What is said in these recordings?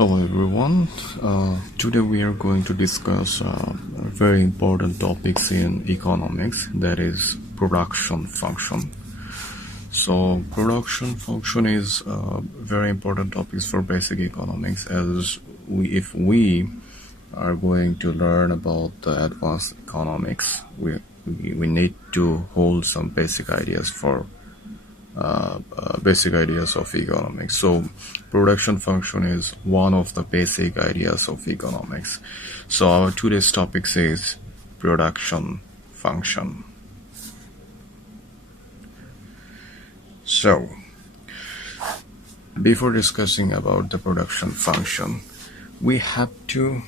Hello everyone. Today we are going to discuss very important topics in economics, that is production function. So production function is very important topics for basic economics, as if we are going to learn about the advanced economics, we need to hold some basic ideas of economics. So production function is one of the basic ideas of economics. So our today's topic is production function. So before discussing about the production function, we have to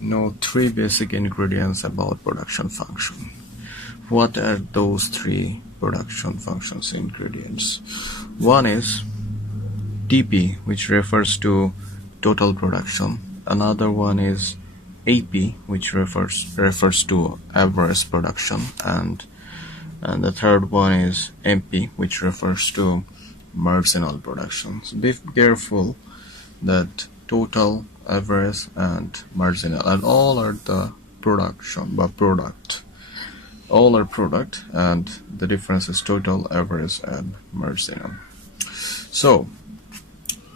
know three basic ingredients about production function. What are those three production functions ingredients? One is TP, which refers to total production. Another one is AP, which refers to average production, and the third one is MP, which refers to marginal production. So be careful that total, average, and marginal, and all are the product. All are product, and the difference is total, average, and marginal. So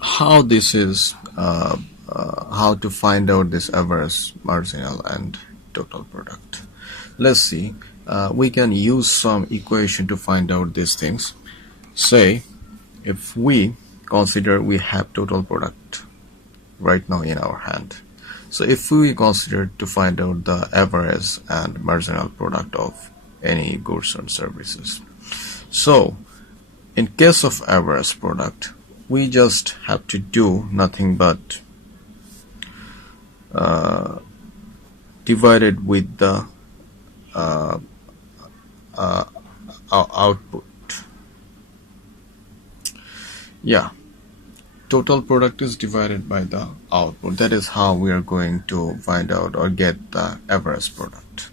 how this is how to find out this average, marginal, and total product? Let's see. We can use some equation to find out these things. Say if we consider we have total product right now in our hand. So if we consider to find out the average and marginal product of any goods and services. So in case of average product, we just have to do nothing but divided with the output. Total product is divided by the output. That is how we are going to find out or get the average product.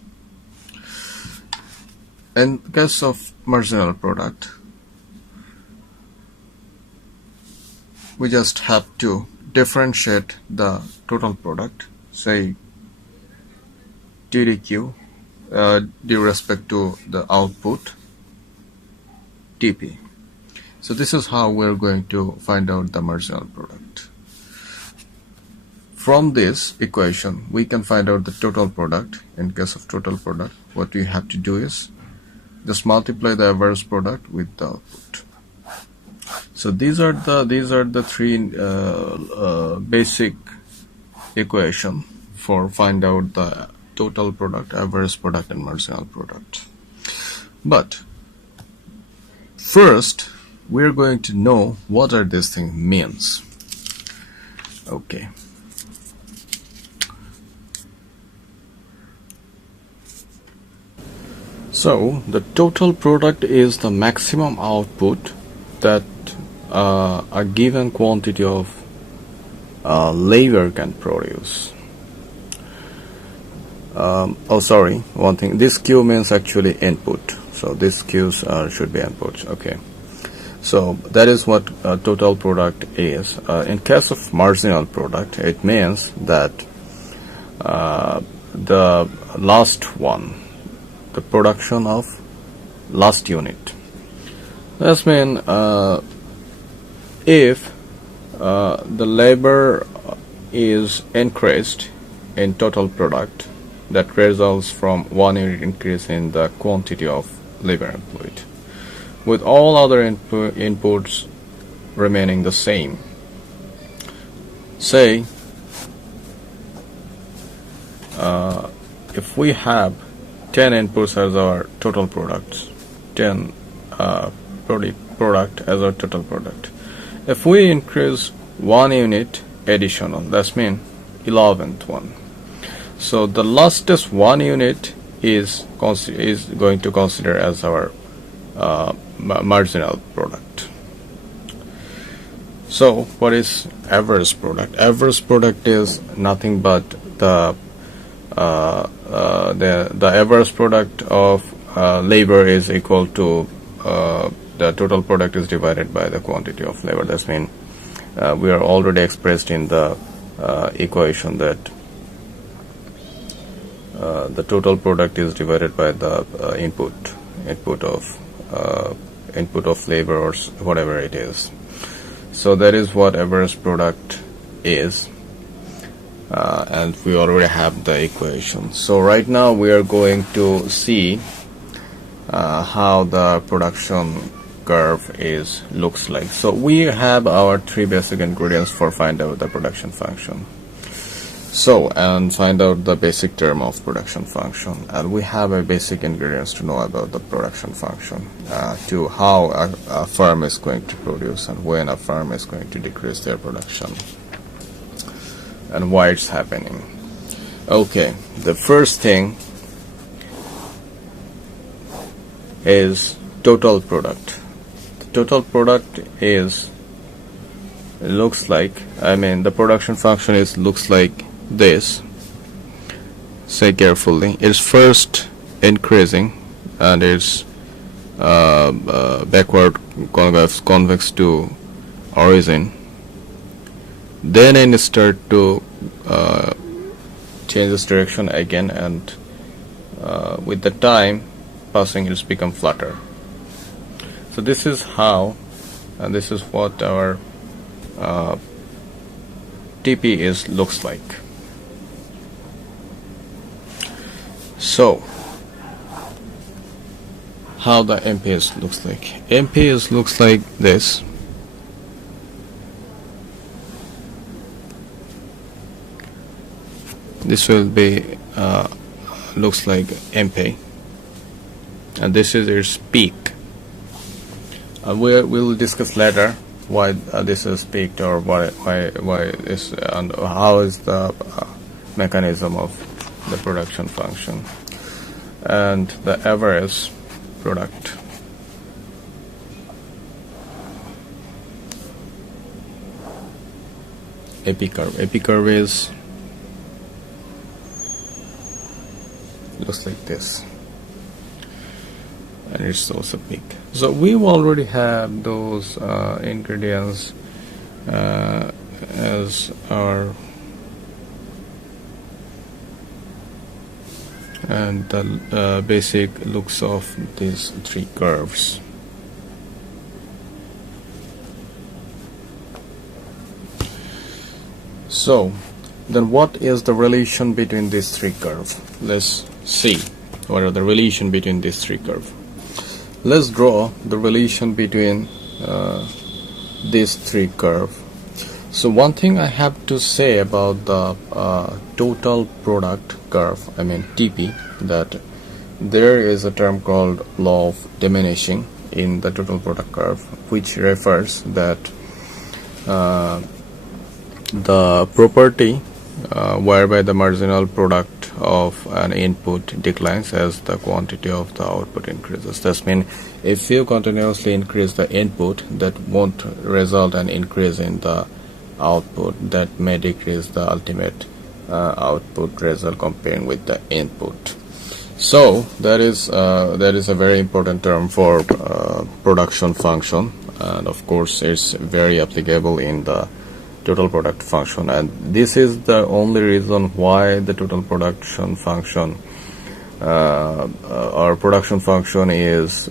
In case of marginal product, we just have to differentiate the total product, say TDQ, due respect to the output TP. So this is how we're going to find out the marginal product. From this equation, we can find out the total product. In case of total product, what we have to do is just multiply the average product with the output. So these are the three basic equation for find out the total product, average product, and marginal product. But first, we're going to know what are these things means. Okay. So the total product is the maximum output that a given quantity of labor can produce. One thing. This Q means actually input. So this Q's should be inputs. Okay. So that is what total product is. In case of marginal product, it means that the last one, the production of last unit. That means if the labor is increased in total product, that results from 1 unit increase in the quantity of labor employed, with all other inputs remaining the same. Say if we have 10 inputs as our total products, 10 product as our total product. If we increase 1 unit additional, that means 11th one. So the lastest 1 unit is going to consider as our marginal product. So what is average product? Average product is nothing but the average product of labor is equal to the total product is divided by the quantity of labor. That means we are already expressed in the equation that the total product is divided by the input of labor or whatever it is. So that is what average product is, and we already have the equation. So right now we are going to see how the production curve looks like. So we have our three basic ingredients for find out the production function. So, and find out the basic term of production function, and we have a basic ingredients to know about the production function, to how a firm is going to produce and when a firm is going to decrease their production and why it's happening. Okay, the first thing is total product. The total product looks like, the production function looks like this. Say carefully, it's first increasing and it's backward convex to origin, then it start to change its direction again, and with the time passing it's become flatter. So this is how, and this is what our TP looks like. So how the MP looks like. MP looks like this. This will be looks like MP, and this is its peak. We'll discuss later why this is peaked, or why this, and how is the mechanism of the production function. And the average product. AP curve. AP curve looks like this, and it's also peak. So we already have those ingredients as our, and the basic looks of these three curves. So then what is the relation between these three curves? Let's see what are the relation between these three curves. Let's draw the relation between these three curves. So one thing I have to say about the total product curve, TP, that there is a term called law of diminishing in the total product curve, which refers that the property whereby the marginal product of an input declines as the quantity of the output increases. That means if you continuously increase the input, that won't result in increase in the output, that may decrease the ultimate output result comparing with the input. So that is a very important term for production function, and of course it's very applicable in the total product function, and this is the only reason why the total production function or production function is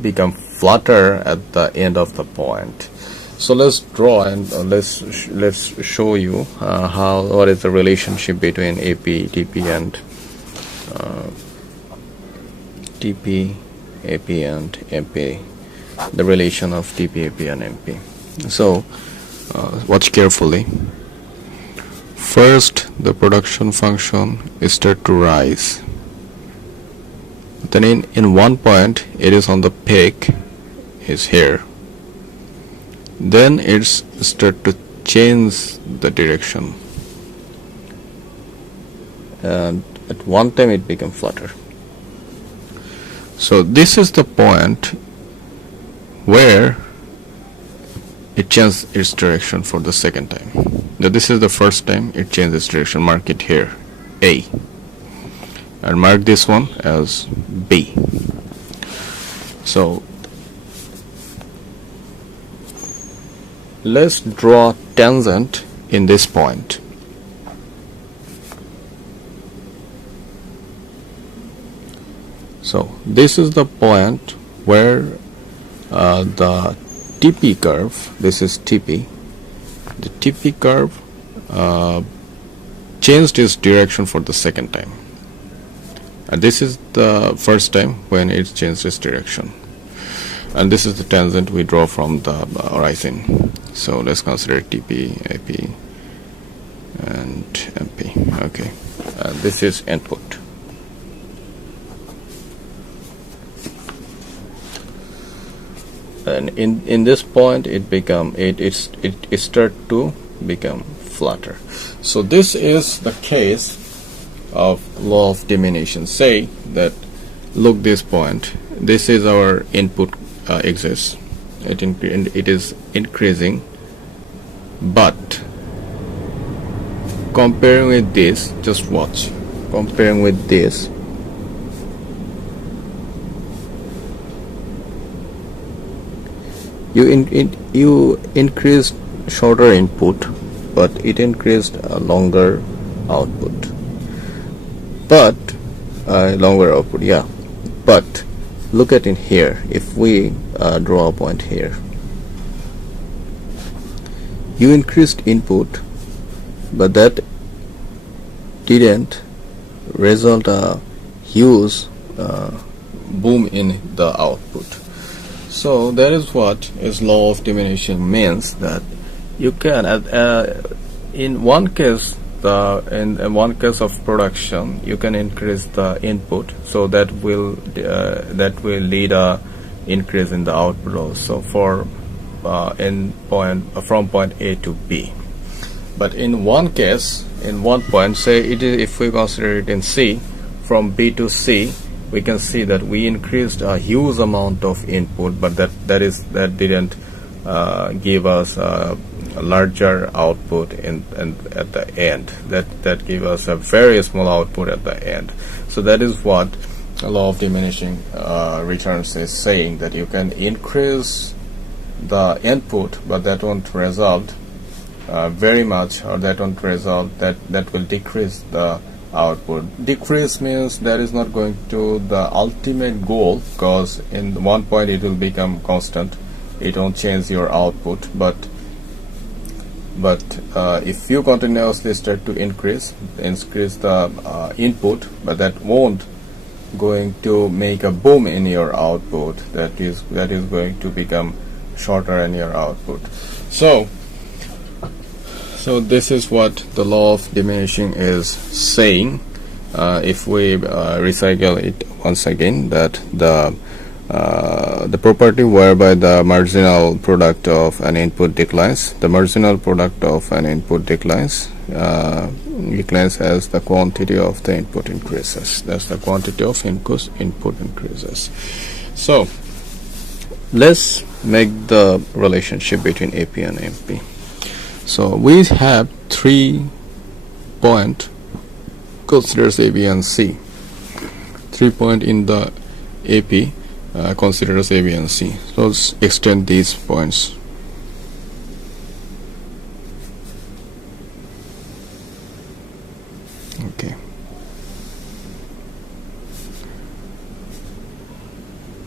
become flatter at the end of the point. So let's draw and let's show you what is the relationship between AP, TP, and TP, AP, and MP. The relation of TP, AP, and MP. So watch carefully. First, the production function start to rise. Then in one point, it is on the peak, is here. Then it's start to change the direction, and at one time it becomes flatter. So this is the point where it changes its direction for the second time. Now this is the first time it changes direction. Mark it here, A, and mark this one as B. So let's draw tangent in this point. So this is the point where the TP curve, this is TP, the TP curve changed its direction for the second time. And this is the first time when it changed its direction. And this is the tangent we draw from the horizon. So let's consider TP, AP, and MP. Okay, this is input. And in this point, it start to become flatter. So this is the case of law of diminution. Say that, look, this point, this is our input exists. It is increasing, but comparing with this, just watch. Comparing with this, you increased shorter input, but it increased a longer output. But longer output, yeah. But look at in here. If we draw a point here, you increased input, but that didn't result a huge boom in the output. So that is what is law of diminution means, that you can in one case in one case of production you can increase the input, so that will lead a increase in the output also for from point A to B. But in one case, in one point, say if we consider it in C, from B to C, we can see that we increased a huge amount of input, but that didn't give us a larger output at the end. That gave us a very small output at the end. So that is what the law of diminishing returns is saying, that you can increase the input, but that won't result very much, or that won't result, that will decrease the output. Decrease means that is not going to the ultimate goal, because in one point it will become constant, it won't change your output, but if you continuously start to increase the input, but that won't going to make a boom in your output, that is going to become shorter in your output. So this is what the law of diminishing is saying. If we recycle it once again, that the property whereby the marginal product of an input declines, the marginal product of an input declines as the quantity of the input increases. That's the quantity of input increases. So let's make the relationship between AP and MP. So we have 3 point considers A, B, and C. 3 point in the AP considers A, B, and C. So let's extend these points. Okay.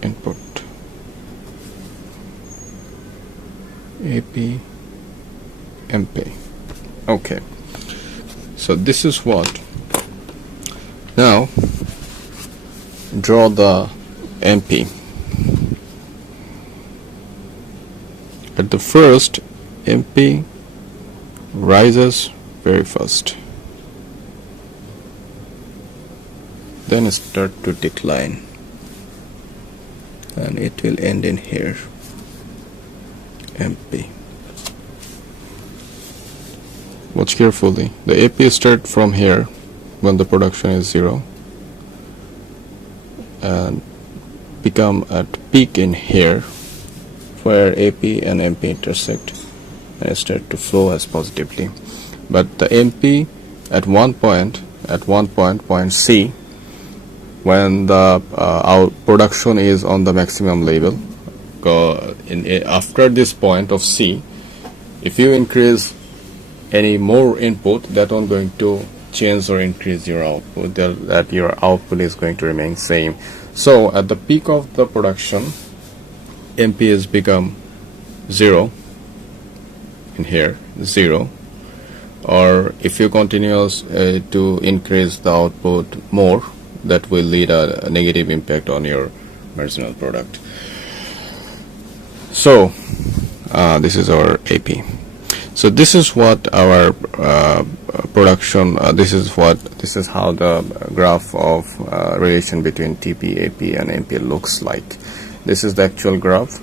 Input AP, MP. Okay, so this is what. Now draw the MP. At the first, MP rises very fast, then start to decline, and it will end in here, MP. Watch carefully. The AP start from here when the production is 0 and become at peak in here where AP and MP intersect and start to flow as positively. But the MP at one point, point C, when the our production is on the maximum level, after this point of C, If you increase any more input, that won't going to change or increase your output, that your output is going to remain same. So at the peak of the production, MPS become 0 in here, 0. Or if you continue to increase the output more, that will lead a negative impact on your marginal product. So this is our AP. So this is what our production, this is how the graph of relation between TP, AP and MP looks like. This is the actual graph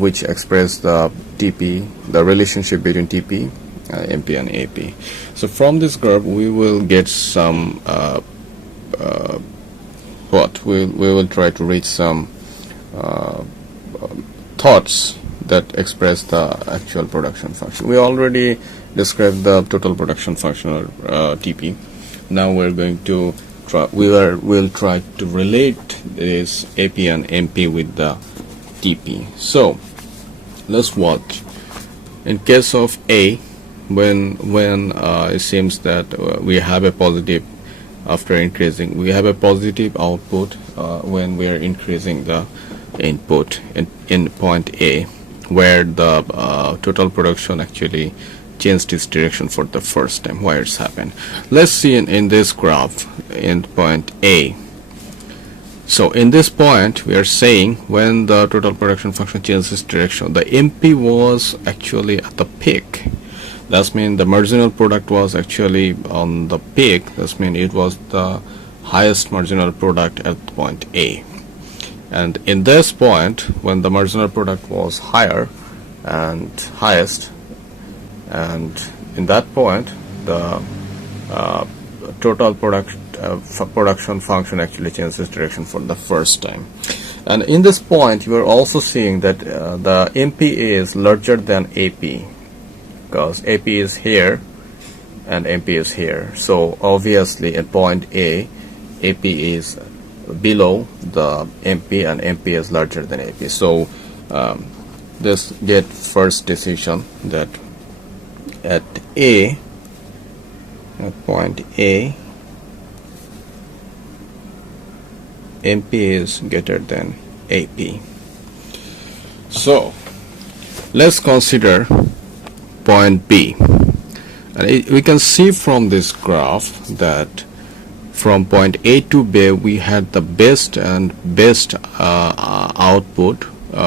which expresses the TP, the relationship between TP, MP and AP. So from this graph we will get some we will try to reach some thoughts that express the actual production function. We already described the total production function, or TP. Now we're going to try. We'll try to relate this AP and MP with the TP. So let's watch. In case of A, when it seems that we have a positive after increasing, we have a positive output when we are increasing the input in point A, where the total production actually changed its direction for the first time. Why it's happened? Let's see in this graph in point A. So in this point we are saying when the total production function changes its direction, the MP was actually at the peak. That means the marginal product was actually on the peak. That means it was the highest marginal product at point A. And in this point, when the marginal product was higher and highest, and in that point the total production function actually changes direction for the first time. And in this point you are also seeing that the MP is larger than AP, because AP is here and MP is here. So obviously at point A, AP is below the MP and MP is larger than AP. So this get first decision that at point A, MP is greater than AP. So let's consider point B, and we can see from this graph that from point A to B we had the best output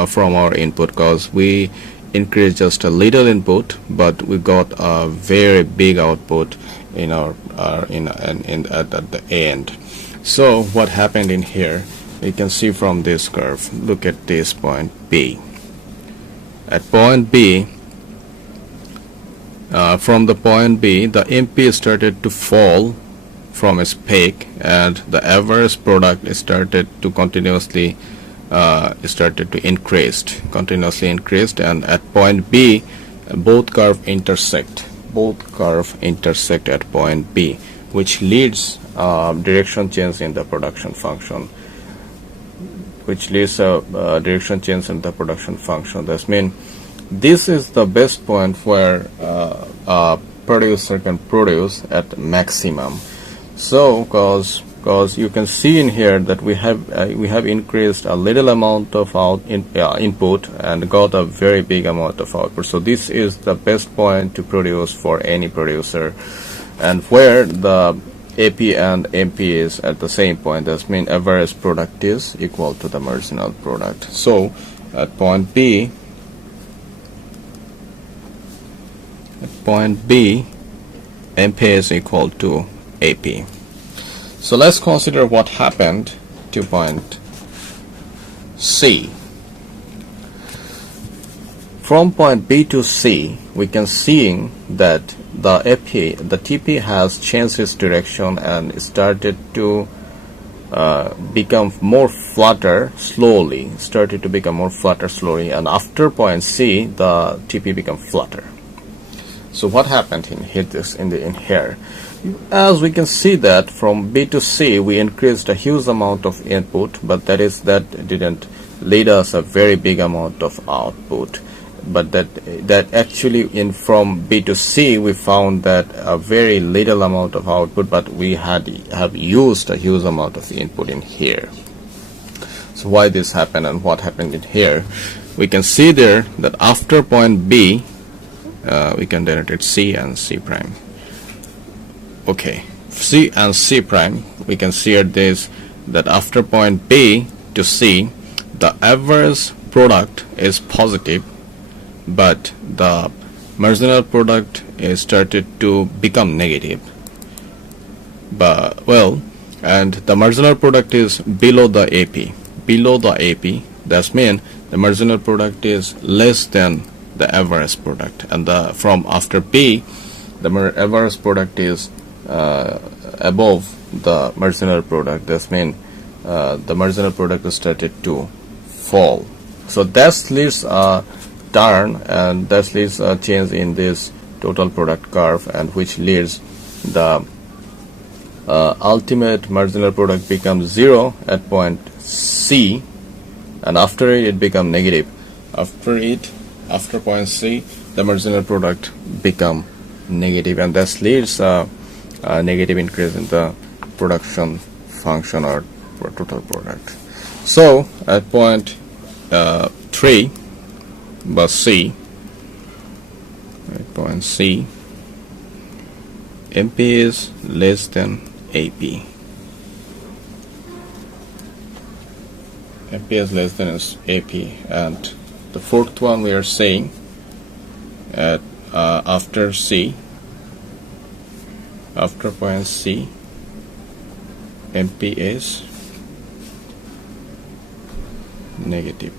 from our input, because we increased just a little input but we got a very big output in our at the end. So what happened in here, you can see from this curve. Look at this point B. At point B, from the point B, the MP started to fall from its peak, and the average product started to continuously continuously increased, and at point B both curve intersect at point B, which leads direction change in the production function, That means this is the best point where a producer can produce at maximum. So because you can see in here that we have increased a little amount of input and got a very big amount of output. So this is the best point to produce for any producer, and where the AP and MP is at the same point. That means average product is equal to the marginal product. So at point B, MP is equal to AP. So let's consider what happened to point C. From point B to C, we can see that the TP has changed its direction and started to become more flatter slowly. And after point C, the TP become flatter. So what happened in here? As we can see that from B to C we increased a huge amount of input, but that didn't lead us a very big amount of output. but that actually in from B to C we found that a very little amount of output, but we have used a huge amount of input in here. So why this happened and what happened in here? We can see there that after point B, we can denote C and C prime. Okay, C and C prime, we can see at this that after point B to C, the average product is positive, but the marginal product is started to become negative. But well, and the marginal product is below the AP. Below the AP, that means the marginal product is less than the average product, and from after B, the average product is above the marginal product. That means the marginal product is started to fall. So that leads a turn, and that leads a change in this total product curve, and which leads the ultimate marginal product becomes 0 at point C, and after it becomes negative. After point C, the marginal product become negative, and that leads a negative increase in the production function or total product. So at point 3, but C, at point C, MP is less than AP. MP is less than AP, and the fourth one we are saying at after C, after point C, MP is negative.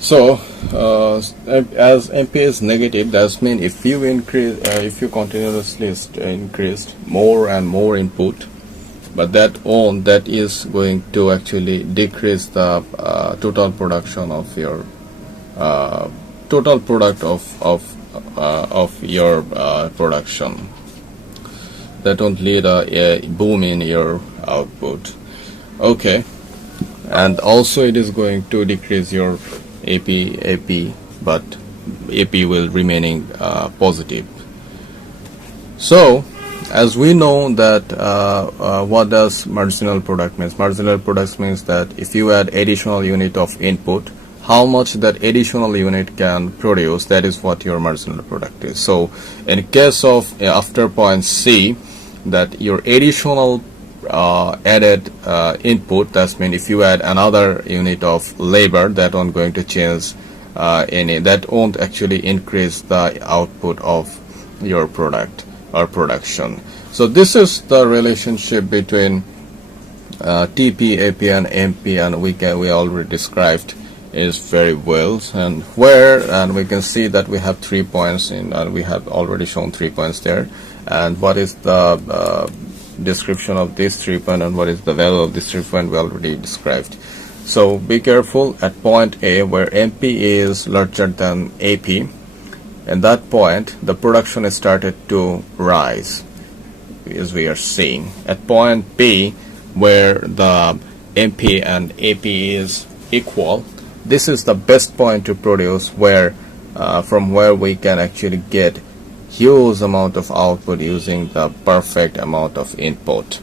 So as MP is negative, that means if you increase, if you continuously increase more and more input, but that is going to actually decrease the total production of your total product of your production. That won't lead a boom in your output. Okay, and also it is going to decrease your AP, but AP will remaining positive. So as we know that what does marginal product means? Marginal product means that if you add additional unit of input, how much that additional unit can produce, that is what your marginal product is. So in case of after point C, that your additional added input, that means if you add another unit of labor, that won't going to change that won't actually increase the output of your product or production. So this is the relationship between TP, AP and MP, and we already described is very well, and we can see that we have 3 points in, and we have already shown 3 points there, and what is the description of this 3 point and what is the value of this 3 point we already described. So be careful at point A where MP is larger than AP. At that point the production is started to rise, as we are seeing. At point B where the MP and AP is equal, this is the best point to produce, where from where we can actually get huge amount of output using the perfect amount of input.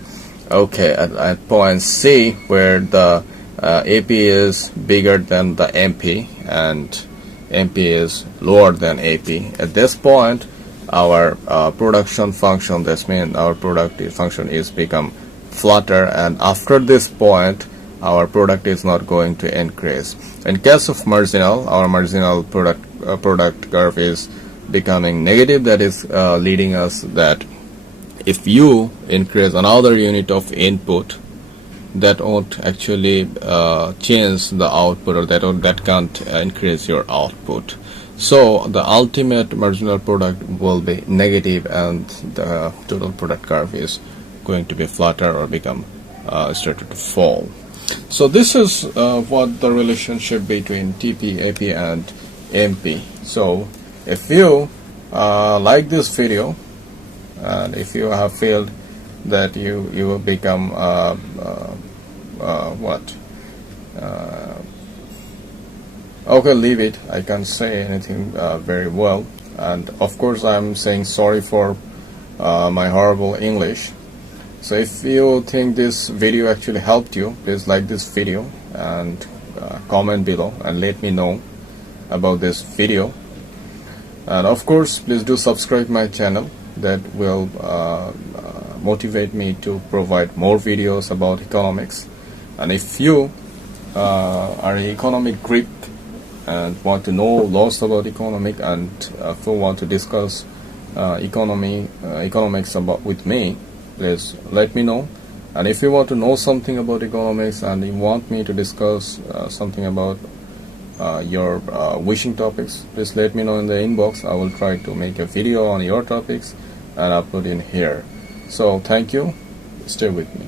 Okay, at point C where the AP is bigger than the MP and MP is lower than AP, at this point our production function, that means our product function, is become flatter, and after this point our product is not going to increase. In case of marginal, our marginal product curve is becoming negative. That is leading us that if you increase another unit of input, that won't actually change the output, or that can't increase your output. So the ultimate marginal product will be negative, and the total product curve is going to be flatter or become started to fall. So this is what the relationship between TP, AP and MP. So if you like this video, and if you have felt that you will become Okay, leave it. I can't say anything very well, and of course I'm saying sorry for my horrible English. So if you think this video actually helped you, please like this video and comment below and let me know about this video. And of course, please do subscribe my channel. That will motivate me to provide more videos about economics. And if you are an economic geek and want to know lots about economics, and if you want to discuss economics with me, please let me know. And if you want to know something about economics and you want me to discuss something about your wishing topics, please let me know in the inbox. I will try to make a video on your topics and upload in here. So thank you. Stay with me.